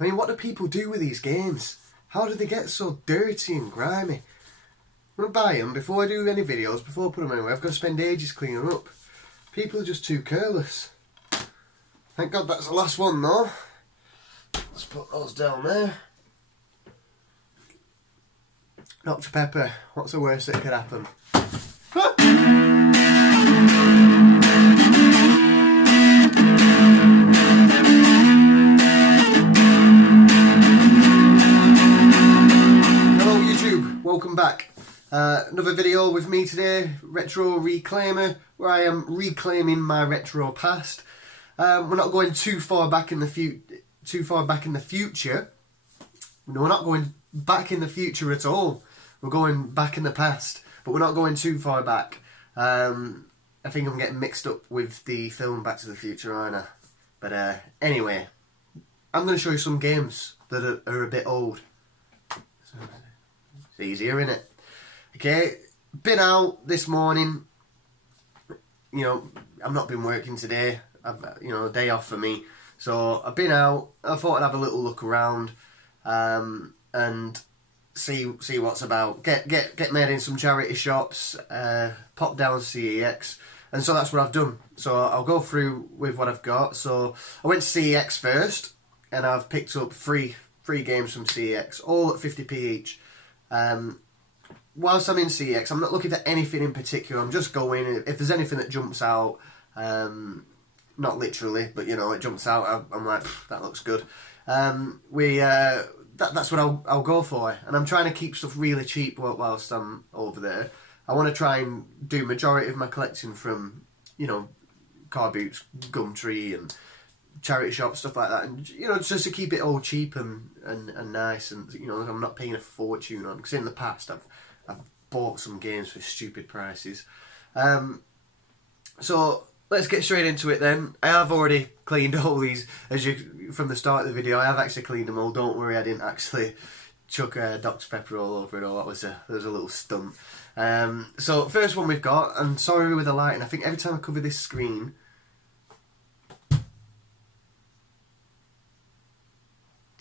I mean, what do people do with these games? How do they get so dirty and grimy? I'm going to buy them before I do any videos, before I put them anywhere. I've got to spend ages cleaning them up. People are just too careless. Thank God that's the last one though. Let's put those down there. Dr Pepper, what's the worst that could happen? Hello YouTube, welcome back. Another video with me today, Retro Reclaimer, where I am reclaiming my retro past. We're not going too far back in the future. No, we're not going back in the future at all. We're going back in the past, but we're not going too far back. I think I'm getting mixed up with the film Back to the Future, aren't I? But anyway, I'm going to show you some games that are a bit old. It's easier, isn't it? Okay, been out this morning. You know, I've not been working today. You know, a day off for me. So I've been out. I thought I'd have a little look around and see what's about. Get made in some charity shops. Pop down CEX, and so that's what I've done. So I'll go through with what I've got. So I went to CEX first, and I've picked up three games from CEX, all at 50p each. Whilst I'm in CEX, I'm not looking for anything in particular. I'm just going. If there's anything that jumps out. Not literally, but you know, it jumps out. I'm like, that looks good. That's what I'll go for, and I'm trying to keep stuff really cheap whilst I'm over there. I want to try and do majority of my collecting from, you know, car boots, Gumtree, and charity shops, stuff like that, and you know, just to keep it all cheap and nice, and you know, I'm not paying a fortune on. Because in the past, I've bought some games for stupid prices. So let's get straight into it then. I have already cleaned all these, from the start of the video. I have actually cleaned them all. Don't worry, I didn't actually chuck Dr Pepper all over it all. That was a little stunt. So first one we've got. I'm sorry with the lighting. I think every time I cover this screen,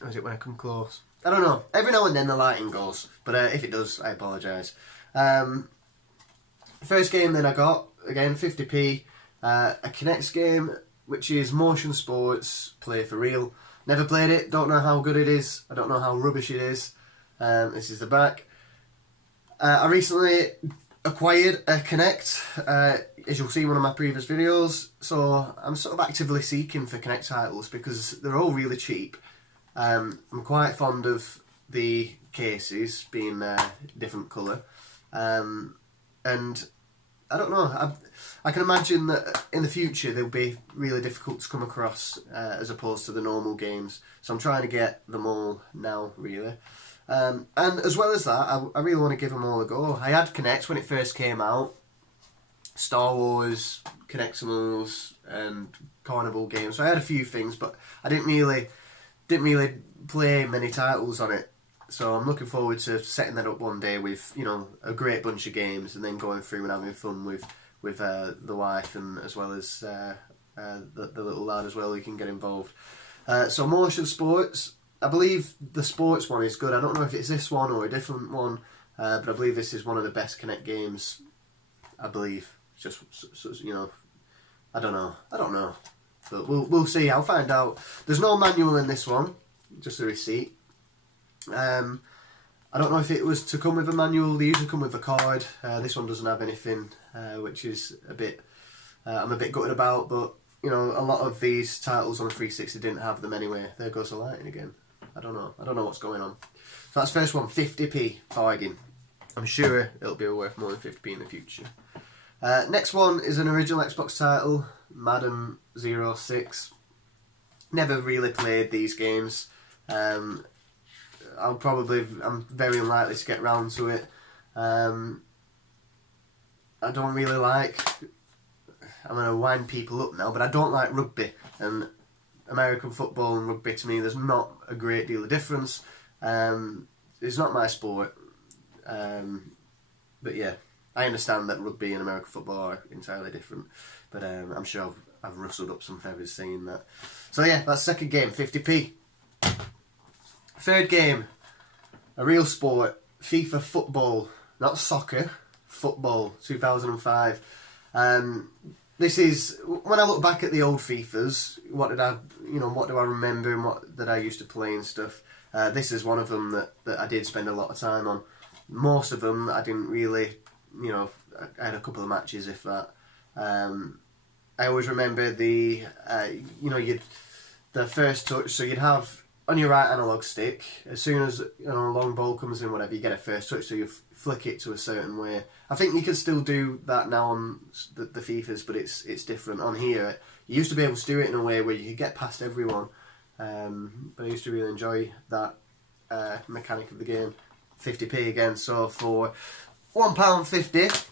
or is it when I come close? I don't know. Every now and then the lighting goes, but if it does, I apologise. First game then I got, again 50p. A Kinect game, which is Motion Sports Play for Real. Never played it, don't know how good it is, I don't know how rubbish it is. This is the back. I recently acquired a Kinect, as you'll see in one of my previous videos, so I'm sort of actively seeking for Kinect titles because they're all really cheap. I'm quite fond of the cases being different colour, and I don't know, I can imagine that in the future they'll be really difficult to come across as opposed to the normal games. So I'm trying to get them all now, really. And as well as that, I really want to give them all a go. I had Kinect when it first came out. Star Wars, Kinectimals, and Carnival games. So I had a few things, but I didn't really play many titles on it. So I'm looking forward to setting that up one day with, you know, a great bunch of games, and then going through and having fun with the wife, and as well as the little lad as well who can get involved. So Motion Sports, I believe the sports one is good. I don't know if it's this one or a different one, but I believe this is one of the best Kinect games. I believe. Just you know, I don't know, but we'll see. I'll find out. There's no manual in this one, just a receipt. I don't know if it was to come with a manual. They usually come with a card. This one doesn't have anything, which is a bit, I'm a bit gutted about, but you know, a lot of these titles on the 360 didn't have them anyway. There goes the lighting again. I don't know what's going on. So that's first one, 50p bargain. I'm sure it'll be worth more than 50p in the future. Next one is an original Xbox title, Madden 06. Never really played these games. I'm very unlikely to get round to it. I don't really like, I'm going to wind people up now, but I don't like rugby, and American football and rugby, to me there's not a great deal of difference. It's not my sport, but yeah, I understand that rugby and American football are entirely different, but I'm sure I've rustled up some feathers saying that. So yeah, that's second game, 50p. Third game, a real sport, FIFA Football, not soccer, football, 2005. This is, when I look back at the old FIFAs, what do I remember and what that I used to play and stuff. This is one of them that I did spend a lot of time on. Most of them I didn't really, I had a couple of matches if that. I always remember the first touch, so you'd have on your right analog stick, as soon as a long ball comes in, whatever, you get a first touch, so you flick it to a certain way. I think you can still do that now on the FIFAs, but it's different. On here, you used to be able to do it in a way where you could get past everyone, but I used to really enjoy that mechanic of the game. 50p again, so for £1.50,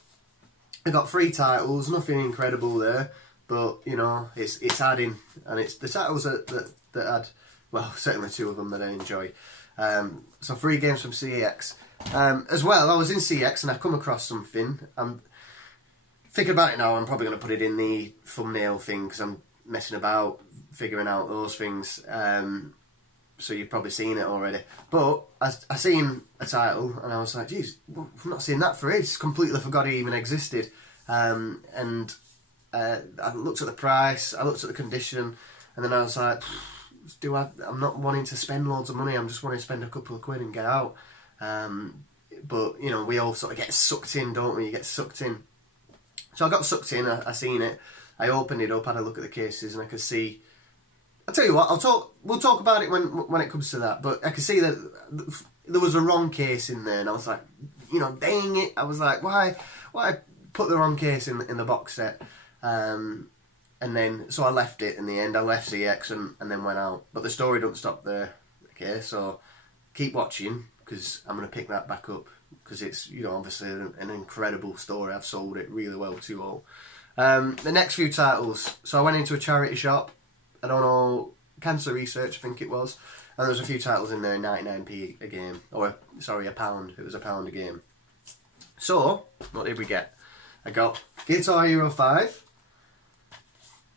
I got 3 titles, nothing incredible there, but it's adding, and it's the titles that add, well, certainly 2 of them that I enjoy. So 3 games from CX. As well, I was in CX and I come across something. I'm thinking about it now, I'm probably going to put it in the thumbnail thing because I'm messing about, figuring out those things. So you've probably seen it already. But I seen a title and I was like, geez, I've not seen that for ages. Completely forgot it even existed. And I looked at the price, I looked at the condition, and then I was like, I'm not wanting to spend loads of money, I'm just wanting to spend a couple of quid and get out. But, we all sort of get sucked in, don't we? You get sucked in. So I got sucked in, I seen it, I opened it up, had a look at the cases, and I could see... I'll tell you what, we'll talk about it when it comes to that, but I could see that there was a wrong case in there, and I was like, dang it, I was like, why put the wrong case in the box set? And then, so I left it in the end, I left CX and then went out, but the story don't stop there, okay, so keep watching, because I'm going to pick that back up, because it's, obviously an incredible story. I've sold it really well to all. The next few titles, so I went into a charity shop, I don't know, Cancer Research I think it was, and there's a few titles in there, 99p a game, or sorry, £1, it was £1 a game. So, what did we get? I got Guitar Hero 5,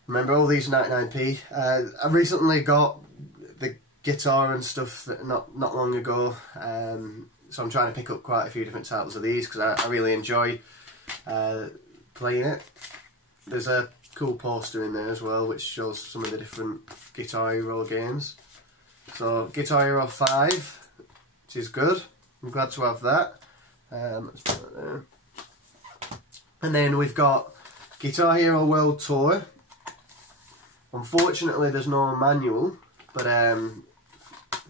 remember all these 99p, I recently got the guitar and stuff not long ago, so I'm trying to pick up quite a few different titles of these because I really enjoy playing it. There's a cool poster in there as well which shows some of the different Guitar Hero games. So Guitar Hero 5, which is good, I'm glad to have that. Let's put it there. And then we've got Guitar Hero World Tour. Unfortunately there's no manual, but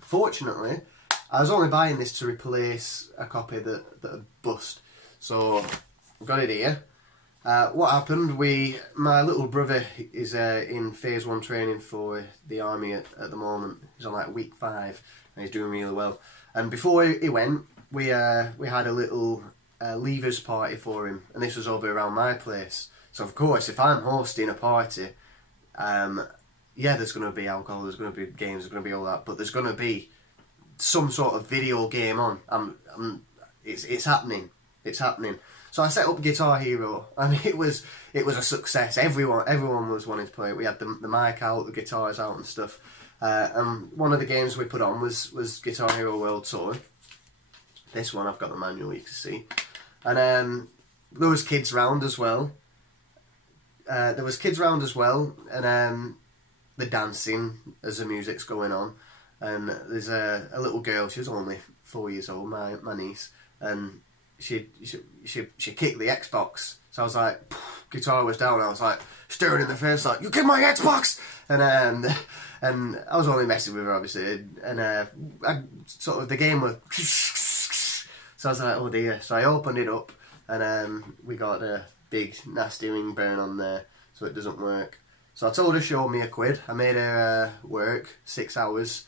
fortunately I was only buying this to replace a copy that had bust, so I've got it here. What happened, my little brother is in phase 1 training for the army at the moment. He's on like week 5 and he's doing really well, and before he went we had a little leavers party for him, and this was over around my place. So of course if I'm hosting a party, yeah, there's going to be alcohol, there's going to be games, there's going to be all that, but there's going to be some sort of video game on. It's happening. It's happening. So I set up Guitar Hero, and it was a success. Everyone was wanting to play it. We had the mic out, the guitars out and stuff. And one of the games we put on was Guitar Hero World Tour. This one, I've got the manual, you can see. And there was kids round as well. And the dancing as the music's going on. And there's a little girl, she was only 4 years old, my niece, and she kicked the Xbox. So I was like, guitar was down, I was like staring in the face like, you kicked my Xbox! And I was only messing with her obviously, and the game was so I was like, oh dear. So I opened it up and we got a big nasty ring burn on there, so it doesn't work. So I told her show me a quid. I made her work 6 hours.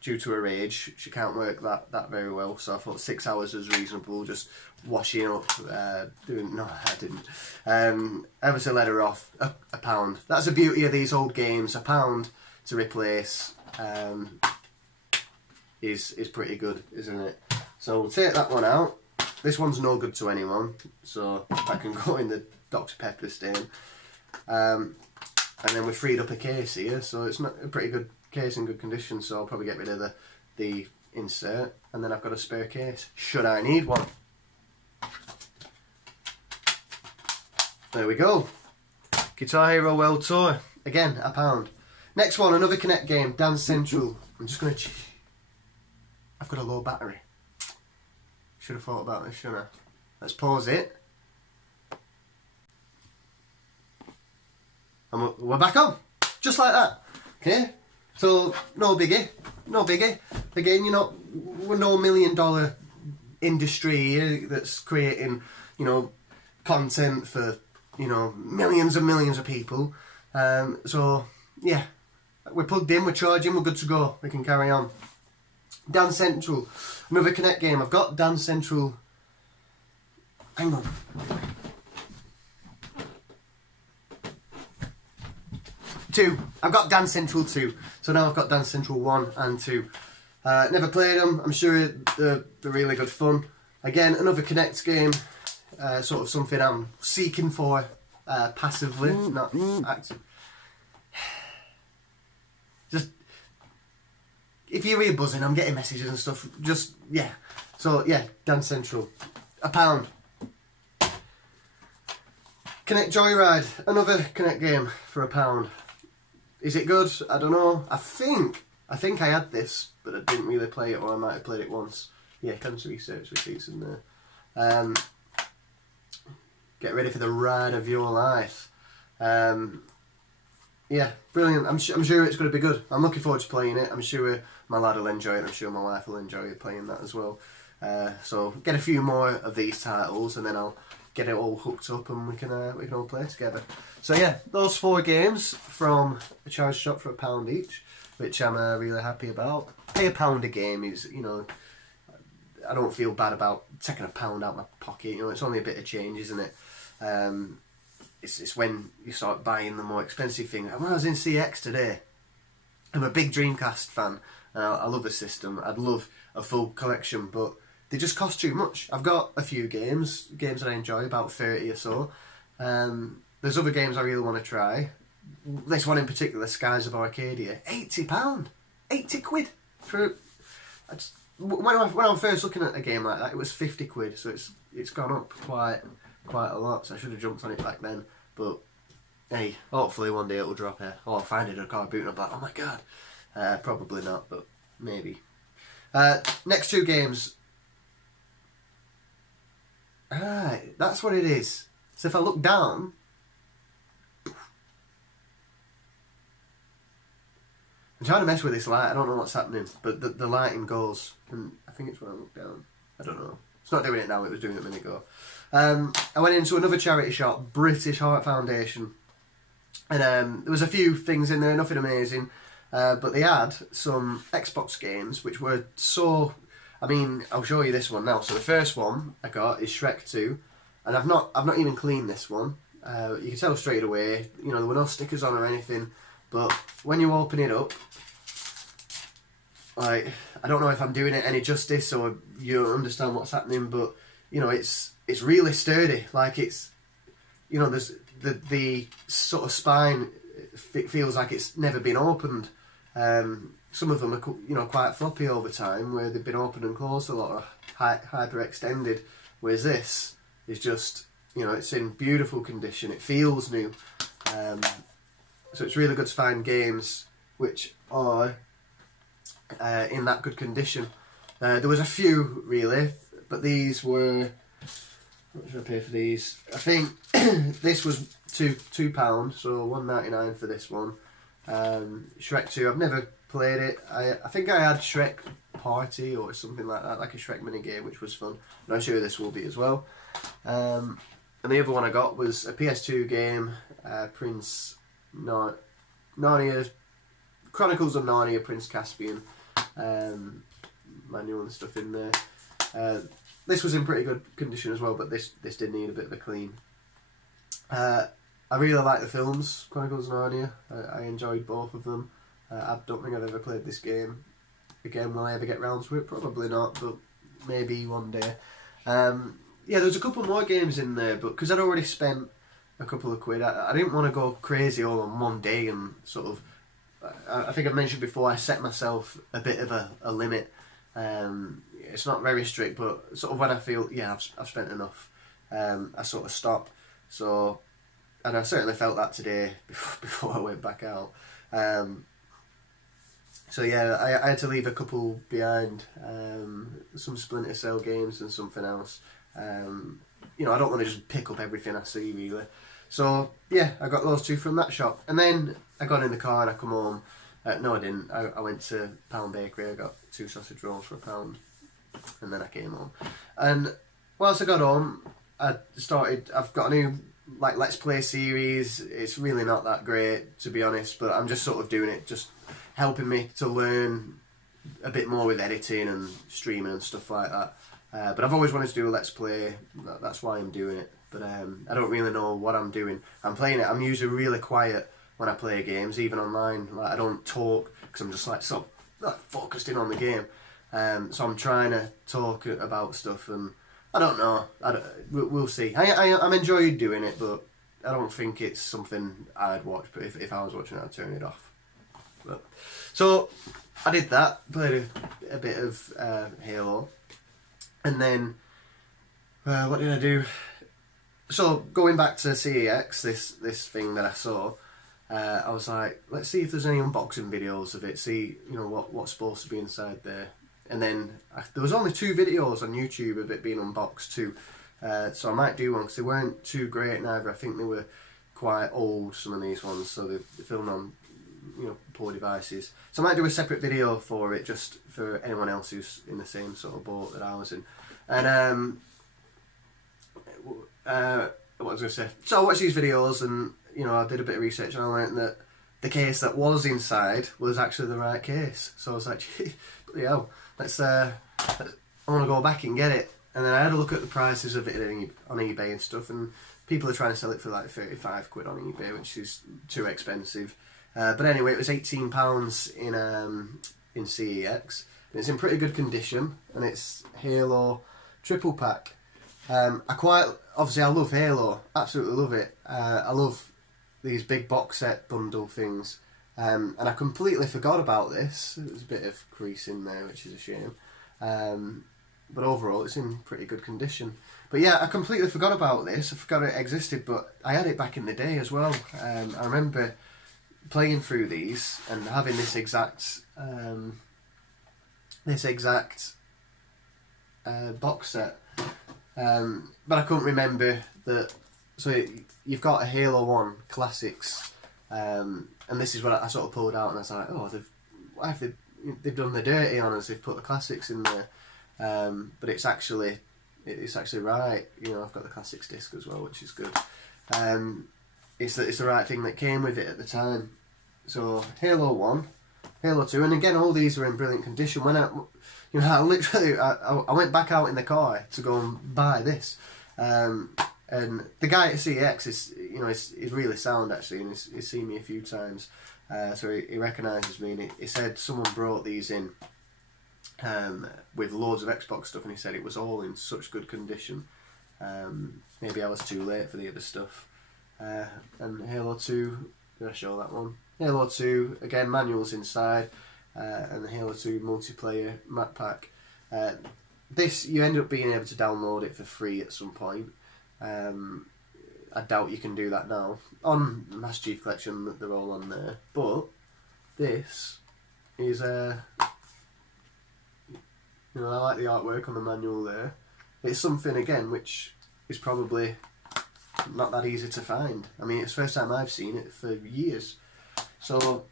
Due to her age, she can't work that very well, so I thought 6 hours was reasonable, just washing up, no I didn't. Obviously let her off a pound. That's the beauty of these old games, a pound to replace is pretty good, isn't it? So we'll take that one out. This one's no good to anyone, so I can go in the Dr Pepper stain. And then we freed up a case here, so it's not a pretty good case in good condition, so I'll probably get rid of the insert, and then I've got a spare case, should I need one. There we go. Guitar Hero World Tour. Again, £1. Next one, another Kinect game, Dance Central. I'm just going to... I've got a low battery. Should have thought about this, shouldn't I? Let's pause it. And we're back on. Just like that. Okay? So, no biggie. No biggie. Again, you know, we're no $1 million industry here that's creating, you know, content for, you know, millions and millions of people. So, yeah. We're plugged in, we're charging, we're good to go. We can carry on. Dance Central. Another Kinect game. I've got Dance Central... Hang on. 2. I've got Dance Central 2. So now I've got Dance Central 1 and 2. Never played them. I'm sure they're really good fun. Again, another Kinect game. Sort of something I'm seeking for passively, not active. Just, if you hear buzzing, I'm getting messages and stuff. Just, yeah. So, yeah, Dance Central. £1. Kinect Joyride. Another Kinect game for £1. Is it good? I don't know. I think I had this, but I didn't really play it, or I might have played it once. Yeah, cancel research receipts in there. Get ready for the ride of your life. Yeah, brilliant. I'm sure it's going to be good. I'm looking forward to playing it. I'm sure my lad will enjoy it. I'm sure my wife will enjoy playing that as well. So get a few more of these titles, and then I'll get it all hooked up, and we can all play together. So yeah, those 4 games from a charge shop for £1 each, which I'm really happy about. Pay £1 a game is, you know, I don't feel bad about taking £1 out of my pocket. You know, it's only a bit of change, isn't it? It's when you start buying the more expensive thing. When I was in CX today, I'm a big Dreamcast fan. I love the system. I'd love a full collection, but they just cost too much. I've got a few games that I enjoy, about 30 or so. There's other games I really want to try. This one in particular, Skies of Arcadia, £80, 80 quid for. When I was first looking at a game like that, it was 50 quid, so it's gone up quite a lot. So I should have jumped on it back then. But hey, hopefully one day it'll drop here. Or I'll find it in a car boot and I'll be like, oh my god. Probably not, but maybe. Next 2 games. Right, that's what it is. So if I look down, I'm trying to mess with this light. I don't know what's happening, but the lighting goes, and I think it's when I look down. I don't know. It's not doing it now. It was doing it a minute ago. I went into another charity shop, British Heart Foundation, and there was a few things in there, nothing amazing, but they had some Xbox games which were so. I mean, I'll show you this one now. So the first one I got is Shrek 2, and I've not even cleaned this one. You can tell straight away. You know, there were no stickers on or anything. But when you open it up, like, I don't know if I'm doing it any justice or you understand what's happening, but you know, it's really sturdy. Like, it's, you know, there's the sort of spine. It feels like it's never been opened. Some of them are, you know, quite floppy over time, where they've been opened and closed a lot, or hyper extended. Whereas this is just, you know, it's in beautiful condition. It feels new. So it's really good to find games which are in that good condition. There was a few really, but these were. What should I pay for these? I think this was £2, so £1.99 for this one. Shrek 2. I've never played it. I think I had Shrek Party or something like that, like a Shrek mini game, which was fun. And I'm sure this will be as well. And the other one I got was a PS2 game, Prince Narnia, Chronicles of Narnia, Prince Caspian, manual and stuff in there. This was in pretty good condition as well, but this did need a bit of a clean. I really like the films, Chronicles of Narnia. I enjoyed both of them. I don't think I've ever played this game. Again, will I ever get round to it? Probably not, but maybe one day. Yeah, there's a couple more games in there, but because I'd already spent a couple of quid. I didn't want to go crazy all on one day and sort of. I think I've mentioned before. I set myself a bit of a limit. It's not very strict, but sort of when I feel I've spent enough, I sort of stop. So, and I certainly felt that today before I went back out. So yeah, I had to leave a couple behind, some Splinter Cell games and something else. You know, I don't want to just pick up everything I see really. So yeah, I got those two from that shop, and then I got in the car and I come home. No, I didn't. I went to Pound Bakery. I got 2 sausage rolls for £1, and then I came home. And whilst I got home, I've got a new Let's Play series. It's really not that great, to be honest, but I'm just sort of doing it, just helping me to learn a bit more with editing and streaming and stuff like that. But I've always wanted to do a Let's Play. That's why I'm doing it. But I don't really know what I'm doing. I'm playing it. I'm usually really quiet when I play games, even online. Like, I don't talk because I'm just so focused in on the game. So I'm trying to talk about stuff, and I don't know. We'll see. I'm enjoying doing it, but I don't think it's something I'd watch. But if I was watching it, I'd turn it off. But, so I did that. Played a bit of Halo, and then what did I do? So going back to CEX, this thing that I saw. I was like, let's see if there's any unboxing videos of it, see, you know, what's supposed to be inside there. And then there was only 2 videos on YouTube of it being unboxed too, so I might do one because they weren't too great neither. I think they were quite old, some of these ones, so they're filmed on, you know, poor devices. So I might do a separate video for it, just for anyone else who's in the same sort of boat that I was in. And what was I going to say? So I watched these videos and, you know, I did a bit of research and I learned that the case that was inside was actually the right case. So I was like, bloody hell, I want to go back and get it. And then I had a look at the prices of it on eBay and stuff, and people are trying to sell it for like 35 quid on eBay, which is too expensive. But anyway, it was £18 in CEX. And it's in pretty good condition, and it's Halo triple pack. Obviously I love Halo, absolutely love it. I love these big box set bundle things, and I completely forgot about this. There's a bit of crease in there, which is a shame, but overall it's in pretty good condition. But yeah, I completely forgot about this. I forgot it existed, but I had it back in the day as well. I remember playing through these and having this exact box set. But I couldn't remember that. So you've got a Halo 1 Classics, and this is what I sort of pulled out, and I was like, oh, they've done the dirty on us. They've put the Classics in there, but it's actually right. You know, I've got the Classics disc as well, which is good. It's the right thing that came with it at the time. So Halo 1, Halo 2, and again, all these were in brilliant condition. When I went back out in the car to go and buy this, and the guy at CEX is really sound actually, and he's seen me a few times, so he recognises me, and he said someone brought these in with loads of Xbox stuff, and he said it was all in such good condition. Maybe I was too late for the other stuff. And Halo 2, did I show that one? Halo 2, again, manuals inside. And the Halo 2 multiplayer map pack. This, you end up being able to download it for free at some point. I doubt you can do that now. On Master Chief Collection, they're all on there. But this is I like the artwork on the manual there. It's something, again, which is probably not that easy to find. I mean, it's the first time I've seen it for years. So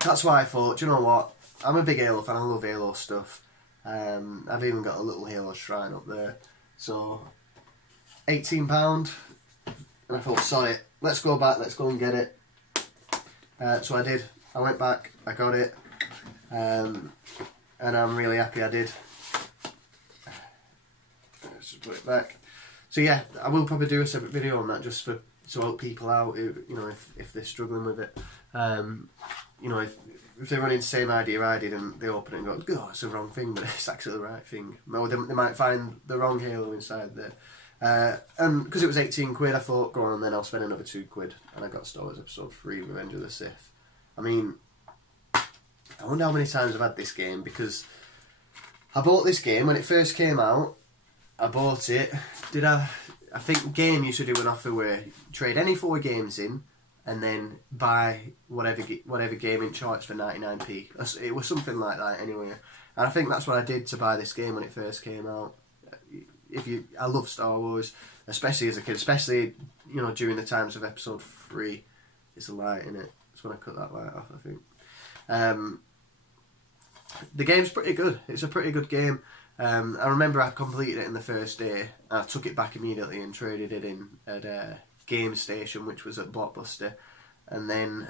that's why I thought, do you know what? I'm a big Halo fan, I love Halo stuff. I've even got a little Halo shrine up there. So, £18, and I thought, sorry, let's go back, let's go and get it. So I did. I went back, I got it, and I'm really happy I did. Let's just put it back. So yeah, I will probably do a separate video on that, just to help people out, if they're struggling with it. If they're running the same idea I did and they open it and go, oh, it's the wrong thing, but it's actually the right thing. Or they might find the wrong Halo inside there. And because it was 18 quid, I thought, go on, and then I'll spend another 2 quid. And I got Star Wars Episode 3, Revenge of the Sith. I mean, I wonder how many times I've had this game, because I bought this game when it first came out. I bought it. I think Game used to do an offer where you trade any 4 games in and then buy whatever game in charts for 99p. It was something like that anyway. And I think that's what I did to buy this game when it first came out. I love Star Wars, especially as a kid, especially, you know, during the times of Episode 3. It's a light in it. That's when I cut that light off, I think. The game's pretty good. It's a pretty good game. I remember I completed it in the first day. I took it back immediately and traded it in at Game Station, which was at Blockbuster. And then,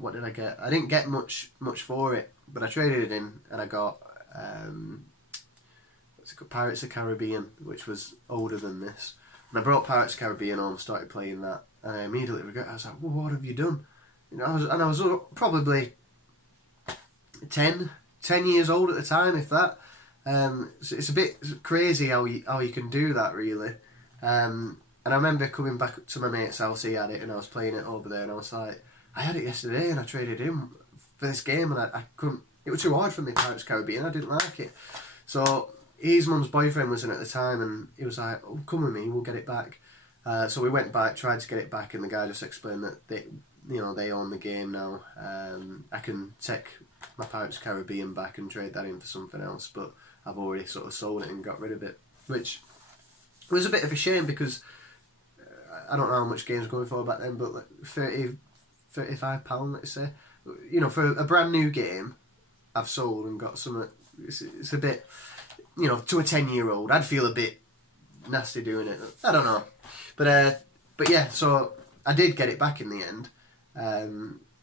what did I get? I didn't get much for it, but I traded it in and I got what's it called? Pirates of the Caribbean, which was older than this. And I brought Pirates of the Caribbean home, started playing that, and I immediately regret. I was like, well, "What have you done?" You know, I was probably 10 years old at the time, if that. So it's a bit crazy how you can do that, really. And I remember coming back to my mate's house, he had it, and I was playing it over there, and I was like, I had it yesterday, and I traded in for this game, and I couldn't, it was too hard for me, Pirates of the Caribbean, I didn't like it. So his mum's boyfriend was in at the time, and he was like, oh, come with me, we'll get it back. So we went back, tried to get it back, and the guy just explained that they own the game now. I can take my Pirates of the Caribbean back and trade that in for something else, but I've already sort of sold it and got rid of it, which was a bit of a shame, because I don't know how much games were going for back then, but like £35, let's say. You know, for a brand new game, I've sold and got some. It's a bit, you know, to a 10-year-old, I'd feel a bit nasty doing it. I don't know, but yeah. So I did get it back in the end.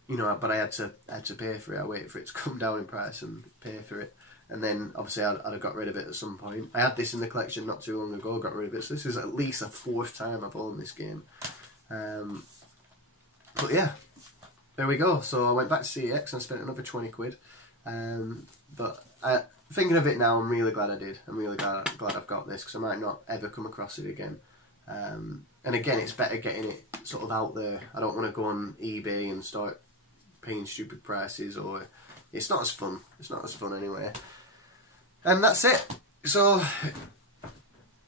You know, but I had to pay for it. I waited for it to come down in price and pay for it. And then, obviously, I'd have got rid of it at some point. I had this in the collection not too long ago, got rid of it. So this is at least the 4th time I've owned this game. But yeah, there we go. So I went back to CEX and spent another 20 quid. But thinking of it now, I'm really glad I did. I'm really glad I've got this, because I might not ever come across it again. And again, it's better getting it sort of out there. I don't want to go on eBay and start paying stupid prices, or it's not as fun. It's not as fun anyway. And that's it. So,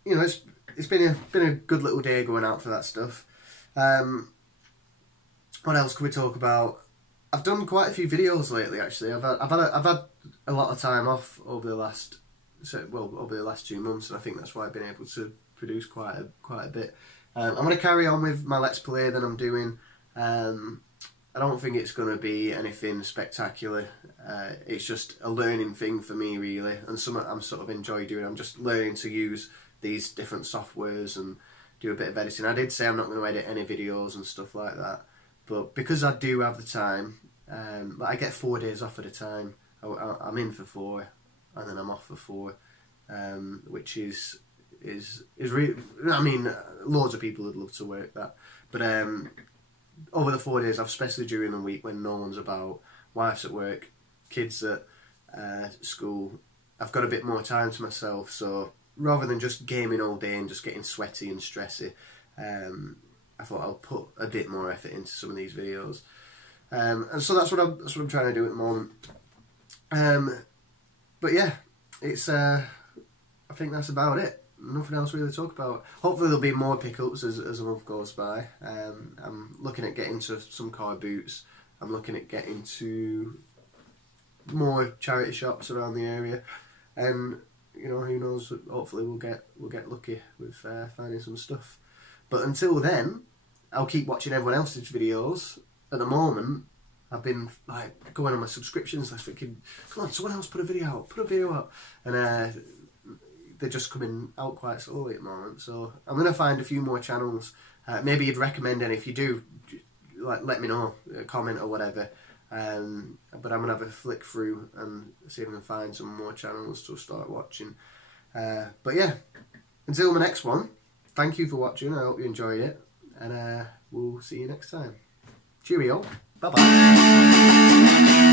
you know, it's been a good little day going out for that stuff. What else can we talk about? I've done quite a few videos lately. Actually, I've had a lot of time off over the last 2 months, and I think that's why I've been able to produce quite a bit. I'm going to carry on with my Let's Play that I'm doing. I don't think it's going to be anything spectacular. It's just a learning thing for me, really, and something I'm sort of enjoy doing. I'm just learning to use these different softwares and do a bit of editing. I did say I'm not going to edit any videos and stuff like that, but because I do have the time, like I get 4 days off at a time. I'm in for 4, and then I'm off for 4, which is really, I mean, loads of people would love to work that, but over the 4 days, especially during the week when no one's about, wife's at work, kids at school, I've got a bit more time to myself. So rather than just gaming all day and just getting sweaty and stressy, I thought I'll put a bit more effort into some of these videos, and so that's what I'm trying to do at the moment. But yeah, it's I think that's about it. Nothing else really to talk about. Hopefully there'll be more pickups as a month goes by. I'm looking at getting to some car boots. I'm looking at getting to more charity shops around the area, and you know, who knows? Hopefully we'll get lucky with finding some stuff. But until then, I'll keep watching everyone else's videos. At the moment, I've been like going on my subscriptions list, thinking, come on, someone else put a video out, and they're just coming out quite slowly at the moment. So I'm going to find a few more channels. Maybe you'd recommend any. If you do, let me know, comment or whatever. But I'm going to have a flick through and see if I can find some more channels to start watching. But yeah, until my next one, thank you for watching. I hope you enjoyed it, and we'll see you next time. Cheerio. Bye-bye.